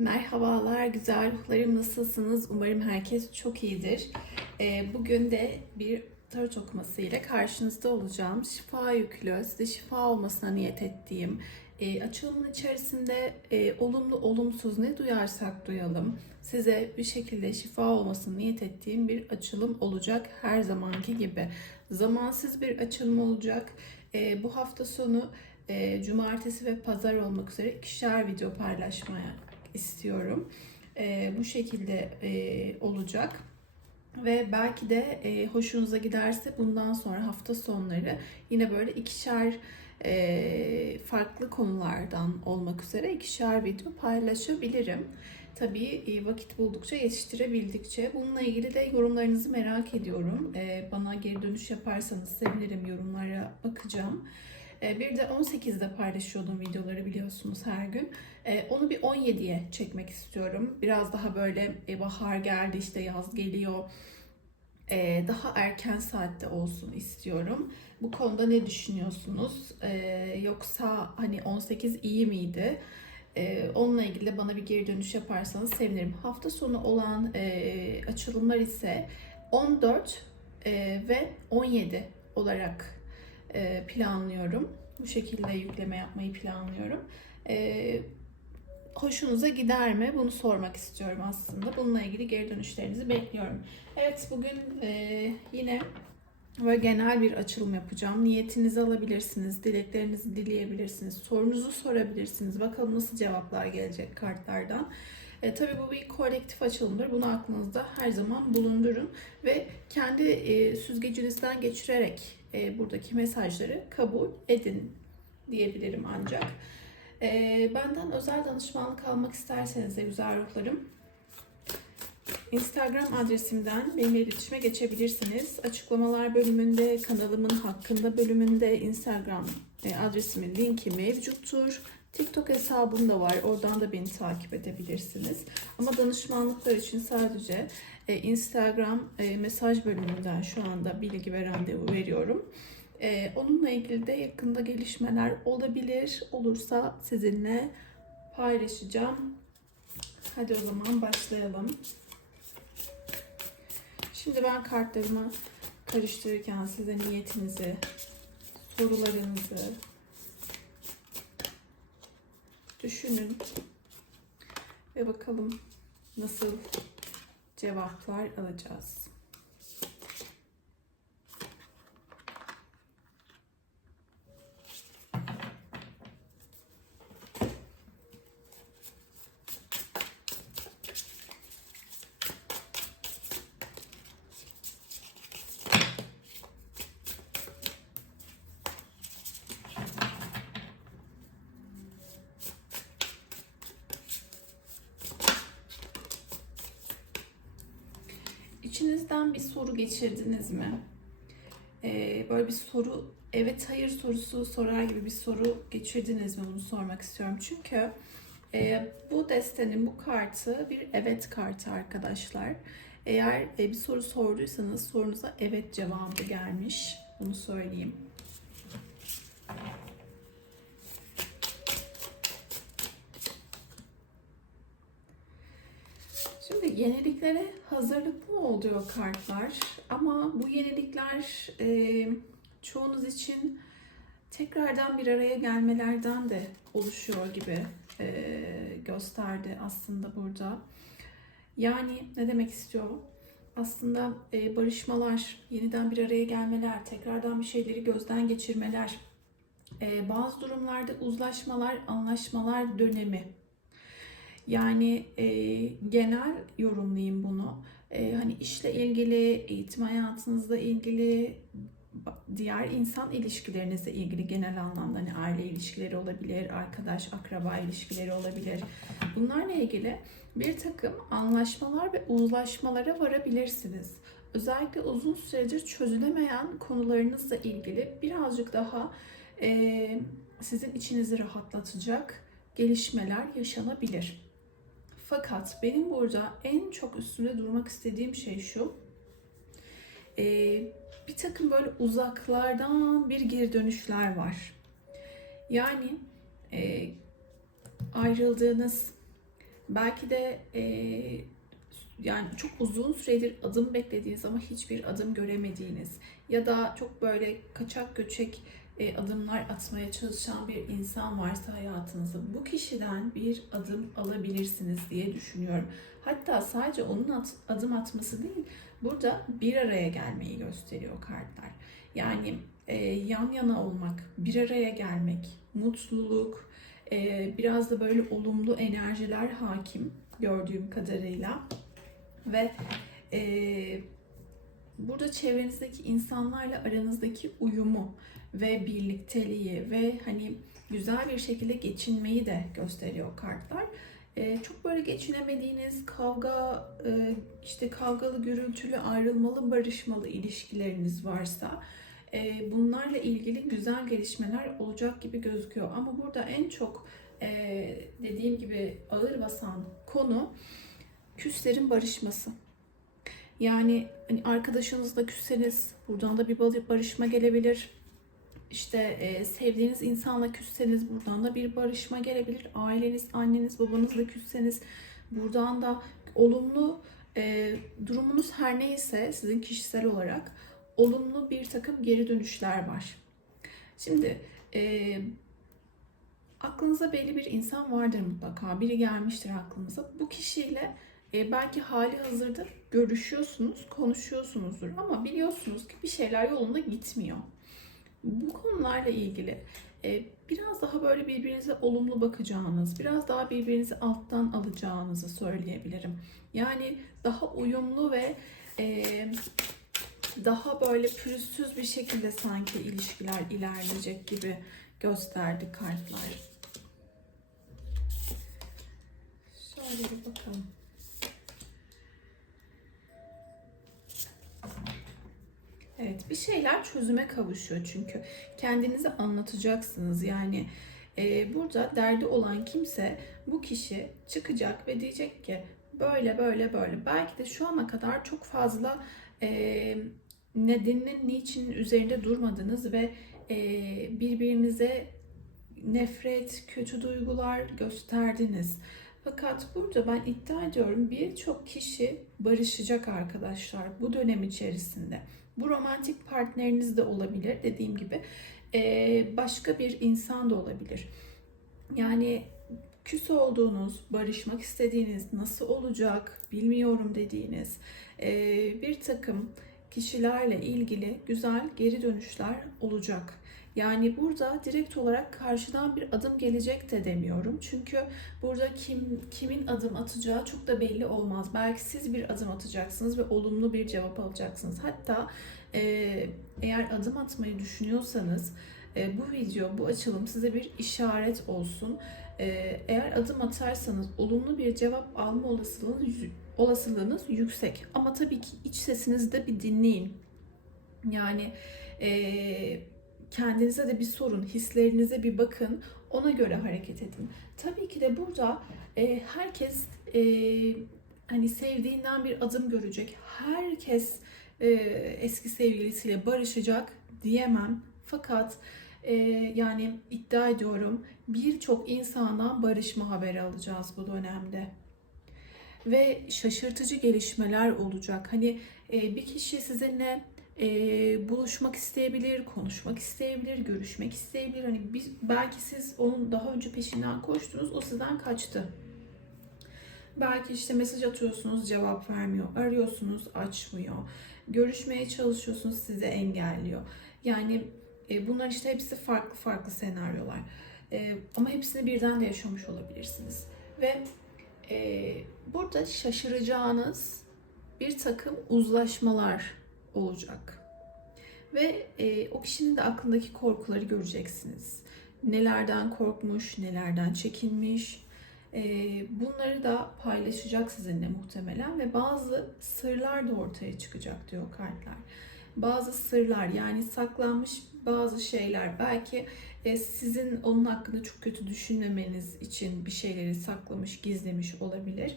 Merhabalar güzel ruhlarım nasılsınız? Umarım herkes çok iyidir. Ee, bugün de bir tarot okuması ile karşınızda olacağım. Şifa yüklü, size şifa olmasına niyet ettiğim, e, açılımın içerisinde e, olumlu olumsuz ne duyarsak duyalım size bir şekilde şifa olmasını niyet ettiğim bir açılım olacak her zamanki gibi. Zamansız bir açılım olacak. E, bu hafta sonu e, cumartesi ve pazar olmak üzere ikişer video paylaşmaya istiyorum. E, bu şekilde e, olacak. Ve belki de e, hoşunuza giderse bundan sonra hafta sonları yine böyle ikişer e, farklı konulardan olmak üzere ikişer video paylaşabilirim. Tabii e, vakit buldukça yetiştirebildikçe. Bununla ilgili de yorumlarınızı merak ediyorum. E, bana geri dönüş yaparsanız sevinirim yorumlara bakacağım. E, bir de 18'de paylaşıyordum videoları biliyorsunuz her gün. E, Onu bir 17'ye çekmek istiyorum. Biraz daha böyle e, bahar geldi işte yaz geliyor. E, Daha erken saatte olsun istiyorum. Bu konuda ne düşünüyorsunuz? E, Yoksa hani 18 iyi miydi? Onunla ilgili de bana bir geri dönüş yaparsanız sevinirim. Hafta sonu olan e, açılımlar ise 14 e, ve 17 olarak e, planlıyorum. Bu şekilde yükleme yapmayı planlıyorum. E, hoşunuza gider mi? Bunu sormak istiyorum aslında. Bununla ilgili geri dönüşlerinizi bekliyorum. Evet bugün e, yine böyle genel bir açılım yapacağım. Niyetinizi alabilirsiniz, dileklerinizi dileyebilirsiniz, sorunuzu sorabilirsiniz. Bakalım nasıl cevaplar gelecek kartlardan. E, tabii bu bir kolektif açılımdır. Bunu aklınızda her zaman bulundurun ve kendi e, süzgecinizden geçirerek e, buradaki mesajları kabul edin diyebilirim ancak. E, benden özel danışmanlık almak isterseniz de güzel ruhlarım Instagram adresimden benimle iletişime geçebilirsiniz. Açıklamalar bölümünde, kanalımın hakkında bölümünde Instagram e, adresimin linki mevcuttur. TikTok hesabım da var. Oradan da beni takip edebilirsiniz. Ama danışmanlıklar için sadece e, Instagram e, mesaj bölümünden şu anda bilgi ve randevu veriyorum. E, Onunla ilgili de yakında gelişmeler olabilir. Olursa sizinle paylaşacağım. Hadi o zaman başlayalım. Şimdi ben kartlarımı karıştırırken size niyetinizi, sorularınızı düşünün ve bakalım nasıl cevaplar alacağız. İçinizden bir soru geçirdiniz mi? Ee, böyle bir soru, evet hayır sorusu sorar gibi bir soru geçirdiniz mi? Bunu sormak istiyorum. Çünkü e, bu destenin bu kartı bir evet kartı arkadaşlar. Eğer e, bir soru sorduysanız sorunuza evet cevabı gelmiş. Bunu söyleyeyim. Şimdi yeniliklere hazırlıklı oluyor kartlar ama bu yenilikler e, çoğunuz için tekrardan bir araya gelmelerden de oluşuyor gibi e, gösterdi aslında burada. Yani ne demek istiyor? Aslında e, barışmalar, yeniden bir araya gelmeler, tekrardan bir şeyleri gözden geçirmeler, e, bazı durumlarda uzlaşmalar, anlaşmalar dönemi yani e, genel yorumlayayım bunu. E, hani işle ilgili, eğitim hayatınızla ilgili, diğer insan ilişkilerinizle ilgili genel anlamda hani aile ilişkileri olabilir, arkadaş, akraba ilişkileri olabilir. Bunlarla ilgili bir takım anlaşmalar ve uzlaşmalara varabilirsiniz. Özellikle uzun süredir çözülemeyen konularınızla ilgili birazcık daha e, sizin içinizi rahatlatacak gelişmeler yaşanabilir. Fakat benim burada en çok üstünde durmak istediğim şey şu. Ee, bir takım böyle uzaklardan bir geri dönüşler var. Yani e, ayrıldığınız, Belki de e, yani çok uzun süredir adım beklediğiniz ama hiçbir adım göremediğiniz ya da çok böyle kaçak göçek e, adımlar atmaya çalışan bir insan varsa hayatınızda bu kişiden bir adım alabilirsiniz diye düşünüyorum. Hatta sadece onun at- adım atması değil, burada bir araya gelmeyi gösteriyor kartlar. Yani e, yan yana olmak, bir araya gelmek, mutluluk, e, biraz da böyle olumlu enerjiler hakim gördüğüm kadarıyla. Ve e, burada çevrenizdeki insanlarla aranızdaki uyumu ve birlikteliği ve hani güzel bir şekilde geçinmeyi de gösteriyor kartlar. E, çok böyle geçinemediğiniz kavga, e, işte kavgalı, gürültülü, ayrılmalı, barışmalı ilişkileriniz varsa e, bunlarla ilgili güzel gelişmeler olacak gibi gözüküyor. Ama burada en çok e, dediğim gibi ağır basan konu küslerin barışması. Yani hani arkadaşınızla küsseniz buradan da bir barışma gelebilir. İşte e, sevdiğiniz insanla küsseniz buradan da bir barışma gelebilir. Aileniz, anneniz, babanızla küsseniz buradan da olumlu e, durumunuz her neyse sizin kişisel olarak olumlu bir takım geri dönüşler var. Şimdi e, aklınıza belli bir insan vardır mutlaka. Biri gelmiştir aklınıza. Bu kişiyle e, belki hali hazırda görüşüyorsunuz, konuşuyorsunuzdur ama biliyorsunuz ki bir şeyler yolunda gitmiyor. Bu konularla ilgili e, biraz daha böyle birbirinize olumlu bakacağınız, biraz daha birbirinizi alttan alacağınızı söyleyebilirim. Yani daha uyumlu ve e, daha böyle pürüzsüz bir şekilde sanki ilişkiler ilerleyecek gibi gösterdi kartlar. Şöyle bir bakalım. Evet, bir şeyler çözüme kavuşuyor çünkü. Kendinizi anlatacaksınız. Yani e, burada derdi olan kimse bu kişi çıkacak ve diyecek ki böyle böyle böyle. Belki de şu ana kadar çok fazla e, nedeninin niçin üzerinde durmadınız ve e, birbirinize nefret, kötü duygular gösterdiniz. Fakat burada ben iddia ediyorum birçok kişi barışacak arkadaşlar bu dönem içerisinde. Bu romantik partneriniz de olabilir dediğim gibi. Ee, başka bir insan da olabilir. Yani küs olduğunuz, barışmak istediğiniz, nasıl olacak bilmiyorum dediğiniz ee, bir takım kişilerle ilgili güzel geri dönüşler olacak. Yani burada direkt olarak karşıdan bir adım gelecek de demiyorum. Çünkü burada kim kimin adım atacağı çok da belli olmaz. Belki siz bir adım atacaksınız ve olumlu bir cevap alacaksınız. Hatta e, eğer adım atmayı düşünüyorsanız e, bu video, bu açılım size bir işaret olsun. E, eğer adım atarsanız olumlu bir cevap alma olasılığınız, olasılığınız yüksek. Ama tabii ki iç sesinizi de bir dinleyin. Yani eee kendinize de bir sorun, hislerinize bir bakın, ona göre hareket edin. Tabii ki de burada e, herkes e, hani sevdiğinden bir adım görecek. Herkes e, eski sevgilisiyle barışacak diyemem. Fakat e, yani iddia ediyorum birçok insandan barışma haberi alacağız bu dönemde. Ve şaşırtıcı gelişmeler olacak. Hani e, bir kişi sizinle e, buluşmak isteyebilir, konuşmak isteyebilir, görüşmek isteyebilir. Hani biz, belki siz onun daha önce peşinden koştunuz, o sizden kaçtı. Belki işte mesaj atıyorsunuz, cevap vermiyor. Arıyorsunuz, açmıyor. Görüşmeye çalışıyorsunuz, sizi engelliyor. Yani e, bunlar işte hepsi farklı farklı senaryolar. E, ama hepsini birden de yaşamış olabilirsiniz. Ve e, burada şaşıracağınız bir takım uzlaşmalar olacak. Ve e, o kişinin de aklındaki korkuları göreceksiniz. Nelerden korkmuş, nelerden çekinmiş. Bunları da paylaşacak sizinle muhtemelen ve bazı sırlar da ortaya çıkacak diyor kartlar. Bazı sırlar yani saklanmış bazı şeyler belki e, sizin onun hakkında çok kötü düşünmemeniz için bir şeyleri saklamış, gizlemiş olabilir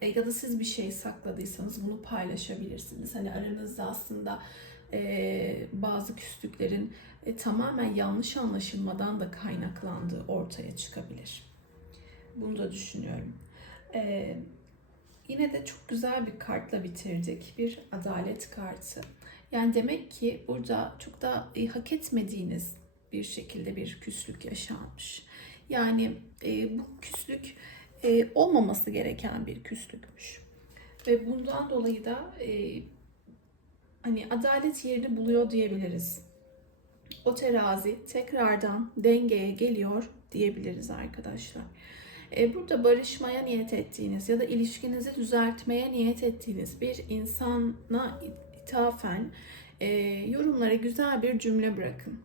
e, ya da siz bir şey sakladıysanız bunu paylaşabilirsiniz. Hani aranızda aslında e, bazı küslüklerin tamamen yanlış anlaşılmadan da kaynaklandığı ortaya çıkabilir. Bunu da düşünüyorum. Yine de çok güzel bir kartla bitirdik. Bir adalet kartı. Yani demek ki burada çok da e, hak etmediğiniz bir şekilde bir küslük yaşanmış. Yani e, bu küslük e, olmaması gereken bir küslükmüş. Ve bundan dolayı da e, hani adalet yerini buluyor diyebiliriz. O terazi tekrardan dengeye geliyor diyebiliriz arkadaşlar. E, burada barışmaya niyet ettiğiniz ya da ilişkinizi düzeltmeye niyet ettiğiniz bir insana ithafen e, yorumlara güzel bir cümle bırakın.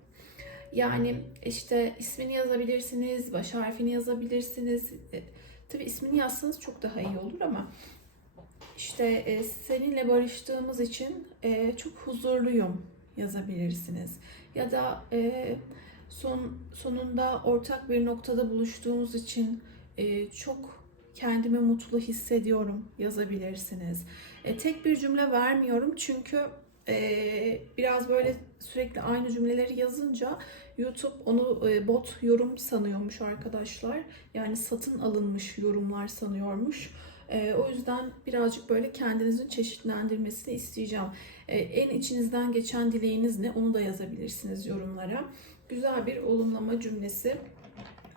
Yani işte ismini yazabilirsiniz, baş harfini yazabilirsiniz. E, tabii ismini yazsanız çok daha iyi olur ama işte e, seninle barıştığımız için e, çok huzurluyum yazabilirsiniz. Ya da e, son sonunda ortak bir noktada buluştuğumuz için e, çok kendimi mutlu hissediyorum yazabilirsiniz. E, tek bir cümle vermiyorum çünkü e, biraz böyle sürekli aynı cümleleri yazınca YouTube onu e, bot yorum sanıyormuş arkadaşlar. Yani satın alınmış yorumlar sanıyormuş. E, o yüzden birazcık böyle kendinizin çeşitlendirmesini isteyeceğim. E, en içinizden geçen dileğiniz ne onu da yazabilirsiniz yorumlara. Güzel bir olumlama cümlesi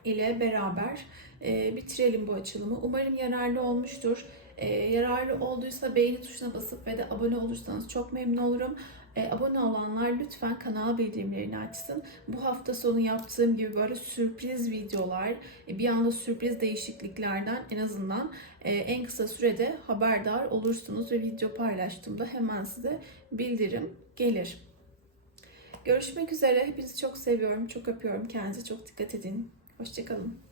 ile beraber e, bitirelim bu açılımı. Umarım yararlı olmuştur. E, yararlı olduysa beğeni tuşuna basıp ve de abone olursanız çok memnun olurum. E, abone olanlar lütfen kanal bildirimlerini açsın. Bu hafta sonu yaptığım gibi böyle sürpriz videolar, e, bir anda sürpriz değişikliklerden en azından e, en kısa sürede haberdar olursunuz ve video paylaştığımda hemen size bildirim gelir. Görüşmek üzere. Hepinizi çok seviyorum, çok öpüyorum. Kendinize çok dikkat edin. Hoşçakalın.